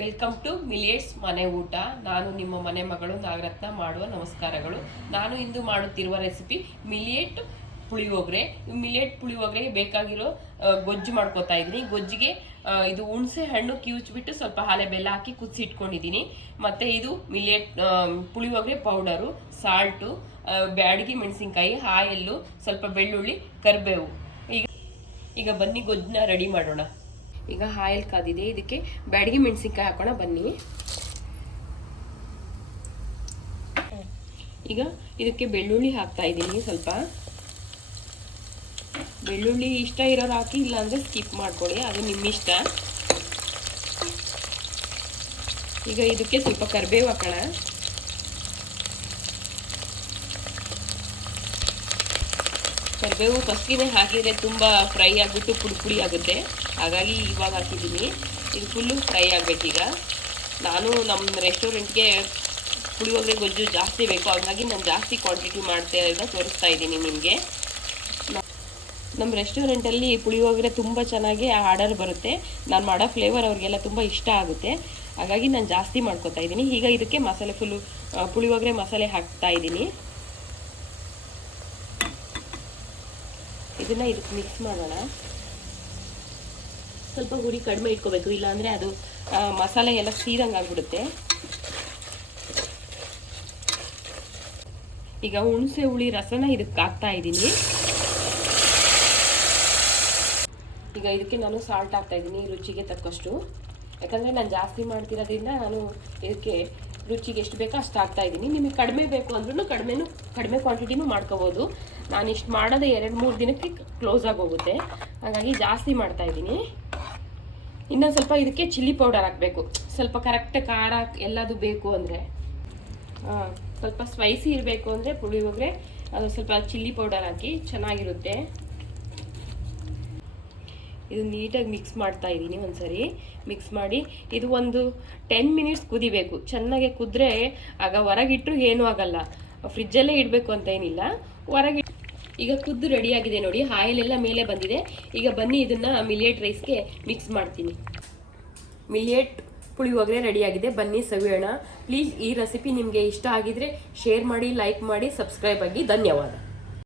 Welcome to ಮಿಲಿಯಟ್ಸ್ ಮನೆ ಊಟ. ನಾನು ನಿಮ್ಮ ಮನೆ ಮಗಳು ನಾಗರತ್ನ ಮಾಡುವ ನಮಸ್ಕಾರಗಳು. ನಾನು ಇಂದು ಮಾಡುತ್ತಿರುವ ರೆಸಿಪಿ ಮಿಲಿಯಟ್ ಪುಳಿಯೋಗರೆ. ಮಿಲಿಯಟ್ ಪುಳಿಯೋಗರೆಗೆ ಬೇಕಾಗಿರೋ ಗೊಜ್ಜು ಮಾಡ್ಕೋತಾ ಇದ್ದೀನಿ. ಗೊಜ್ಜಿಗೆ ಇದು ಹುಣಸೆ ಹಣ್ಣು ಕಿವುಚ್ಬಿಟ್ಟು ಸ್ವಲ್ಪ ಹಾಲೆ ಬೆಲ್ಲ ಹಾಕಿ ಕುದಿಸಿಟ್ಕೊಂಡಿದ್ದೀನಿ. ಮತ್ತು ಇದು ಮಿಲಿಯಟ್ ಪುಳಿಯೋಗರೆ ಪೌಡರು, ಸಾಲ್ಟು, ಬ್ಯಾಡಗಿ ಮೆಣಸಿನ್ಕಾಯಿ, ಆಯಿಲ್ಲು, ಸ್ವಲ್ಪ ಬೆಳ್ಳುಳ್ಳಿ, ಕರಿಬೇವು. ಈಗ ಬನ್ನಿ ಗೊಜ್ಜನ್ನ ರೆಡಿ ಮಾಡೋಣ. ಈಗ ಆಯಿಲ್ ಕಾದಿದೆ, ಇದಕ್ಕೆ ಬ್ಯಾಡಗಿ ಮೆಣಸಿನ್ಕಾಯಿ ಹಾಕೋಣ ಬನ್ನಿ. ಈಗ ಇದಕ್ಕೆ ಬೆಳ್ಳುಳ್ಳಿ ಹಾಕ್ತಾ ಇದ್ದೀನಿ. ಸ್ವಲ್ಪ ಬೆಳ್ಳುಳ್ಳಿ ಇಷ್ಟ ಇರೋರು ಹಾಕಿ, ಇಲ್ಲಾಂದ್ರೆ ಸ್ಕಿಪ್ ಮಾಡ್ಕೊಳ್ಳಿ, ಅದು ನಿಮ್ಮ ಇಷ್ಟ. ಈಗ ಇದಕ್ಕೆ ಸ್ವಲ್ಪ ಕರಿಬೇವು ಹಾಕೋಣ. ಕರಿಬೇವು ಫಸ್ಟಿಗೆ ಹಾಕಿದರೆ ತುಂಬ ಫ್ರೈ ಆಗಿಬಿಟ್ಟು ಪುಡಿ ಪುಡಿ ಆಗುತ್ತೆ, ಹಾಗಾಗಿ ಇವಾಗ ಹಾಕಿದ್ದೀನಿ. ಇದು ಫುಲ್ಲು ಫ್ರೈ ಆಗಬೇಕೀಗ. ನಾನು ನಮ್ಮ ರೆಸ್ಟೋರೆಂಟ್ಗೆ ಪುಳಿಯೋಗರೆ ಗೊಜ್ಜು ಜಾಸ್ತಿ ಬೇಕು, ಹಾಗಾಗಿ ನಾನು ಜಾಸ್ತಿ ಕ್ವಾಂಟಿಟಿ ಮಾಡ್ತಾ ತೋರಿಸ್ತಾ ಇದ್ದೀನಿ ನಿಮಗೆ. ನಮ್ಮ ರೆಸ್ಟೋರೆಂಟಲ್ಲಿ ಪುಳಿಯೋಗರೆ ತುಂಬ ಚೆನ್ನಾಗಿ ಆರ್ಡರ್ ಬರುತ್ತೆ. ನಾನು ಮಾಡೋ ಫ್ಲೇವರ್ ಅವ್ರಿಗೆಲ್ಲ ತುಂಬ ಇಷ್ಟ ಆಗುತ್ತೆ, ಹಾಗಾಗಿ ನಾನು ಜಾಸ್ತಿ ಮಾಡ್ಕೊತಾ ಇದ್ದೀನಿ. ಈಗ ಇದಕ್ಕೆ ಮಸಾಲೆ ಪುಳಿಯೋಗರೆ ಮಸಾಲೆ ಹಾಕ್ತಾ ಇದ್ದೀನಿ. ಇದನ್ನು ಇದಕ್ಕೆ ಮಿಕ್ಸ್ ಮಾಡೋಣ. ಸ್ವಲ್ಪ ಹುರಿ ಕಡಿಮೆ ಇಟ್ಕೋಬೇಕು, ಇಲ್ಲಾಂದರೆ ಅದು ಮಸಾಲೆ ಎಲ್ಲ ಸೀದಂಗೆ ಆಗಿಬಿಡುತ್ತೆ. ಈಗ ಹುಣಸೆ ಹುಳಿ ರಸನ ಇದಕ್ಕೆ ಹಾಕ್ತಾ ಇದ್ದೀನಿ. ಈಗ ಇದಕ್ಕೆ ನಾನು ಸಾಲ್ಟ್ ಹಾಕ್ತಾ ಇದ್ದೀನಿ ರುಚಿಗೆ ತಕ್ಕಷ್ಟು. ಯಾಕಂದರೆ ನಾನು ಜಾಸ್ತಿ ಮಾಡ್ತಿರೋದ್ರಿಂದ ನಾನು ಇದಕ್ಕೆ ರುಚಿಗೆ ಎಷ್ಟು ಬೇಕೋ ಅಷ್ಟು ಹಾಕ್ತಾ ಇದ್ದೀನಿ. ನಿಮಗೆ ಕಡಿಮೆ ಬೇಕು ಅಂದ್ರೂ ಕಡಿಮೆ ಕ್ವಾಂಟಿಟಿನೂ ಮಾಡ್ಕೋಬೋದು. ನಾನು ಇಷ್ಟು ಮಾಡೋದು 2-3 ದಿನಕ್ಕೆ ಕ್ಲೋಸ್ ಆಗಿ ಹೋಗುತ್ತೆ, ಹಾಗಾಗಿ ಜಾಸ್ತಿ ಮಾಡ್ತಾ ಇದ್ದೀನಿ. ಇನ್ನೊಂದು ಸ್ವಲ್ಪ ಇದಕ್ಕೆ ಚಿಲ್ಲಿ ಪೌಡರ್ ಹಾಕಬೇಕು, ಸ್ವಲ್ಪ ಕರೆಕ್ಟ್ ಖಾರ ಎಲ್ಲದು ಬೇಕು ಅಂದರೆ. ಸ್ವಲ್ಪ ಸ್ಪೈಸಿ ಇರಬೇಕು ಅಂದರೆ ಪುಳಿಯೋಗರೆ ಅದು ಸ್ವಲ್ಪ ಚಿಲ್ಲಿ ಪೌಡರ್ ಹಾಕಿ ಚೆನ್ನಾಗಿರುತ್ತೆ. ಇದು ನೀಟಾಗಿ ಮಿಕ್ಸ್ ಮಾಡ್ತಾ ಇದ್ದೀನಿ. ಒಂದ್ಸರಿ ಮಿಕ್ಸ್ ಮಾಡಿ ಇದು ಒಂದು 10 ಮಿನಿಟ್ಸ್ ಕುದಿಬೇಕು. ಚೆನ್ನಾಗಿ ಕುದ್ರೆ ಆಗ ಹೊರಗಿಟ್ಟರು ಏನೂ ಆಗಲ್ಲ. ಫ್ರಿಜ್ಜಲ್ಲೇ ಇಡಬೇಕು ಅಂತ ಏನಿಲ್ಲ, ಹೊರಗೆ. ಈಗ ಕುದ್ದು ರೆಡಿಯಾಗಿದೆ ನೋಡಿ, ಆಯಿಲ್ ಎಲ್ಲ ಮೇಲೆ ಬಂದಿದೆ. ಈಗ ಬನ್ನಿ ಇದನ್ನು ಮಿಲಿಯಟ್ ರೈಸ್ಗೆ ಮಿಕ್ಸ್ ಮಾಡ್ತೀನಿ. ಮಿಲಿಯಟ್ ಪುಳಿಯೋಗರೆ ರೆಡಿಯಾಗಿದೆ, ಬನ್ನಿ ಸವಿಯೋಣ. ಪ್ಲೀಸ್ ಈ ರೆಸಿಪಿ ನಿಮಗೆ ಇಷ್ಟ ಆಗಿದ್ರೆ ಶೇರ್ ಮಾಡಿ, ಲೈಕ್ ಮಾಡಿ, ಸಬ್ಸ್ಕ್ರೈಬ್ ಆಗಿ. ಧನ್ಯವಾದ.